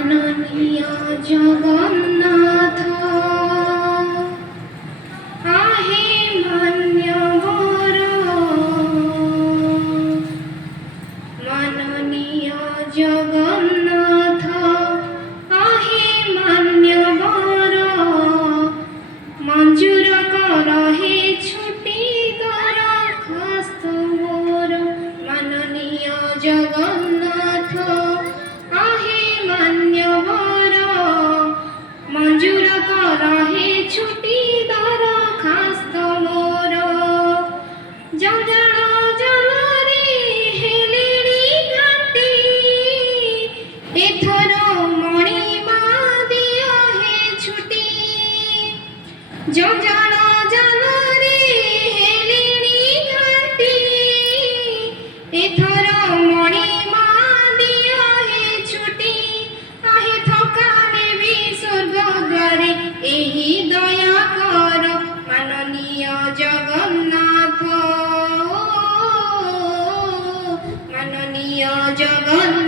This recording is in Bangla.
মাননীয় জগন্নাথ আহে মান্যবর, মাননীয় জগন্নাথ আহে মান্যবর, মঞ্জুর কর হে ছুটি দরখাস্ত মোর। মাননীয় জগন্নাথ আহে মান্যবর, মঞ্জুর কর হে ছুটি দরখাস্ত মোর। জঞ্জাল জলরে হেলিনি ঘাটি, এথর মণিমা দিও হে ছুটি। জঞ্জাল জলরে হেলিনি ঘাটি, এথর মণিমা দিও হে ছুটি। আহে থকানে বি স্বর্গ দ্বারে এই দয়া কর। মাননীয় জগন্নাথ, মাননীয় জগন্নাথ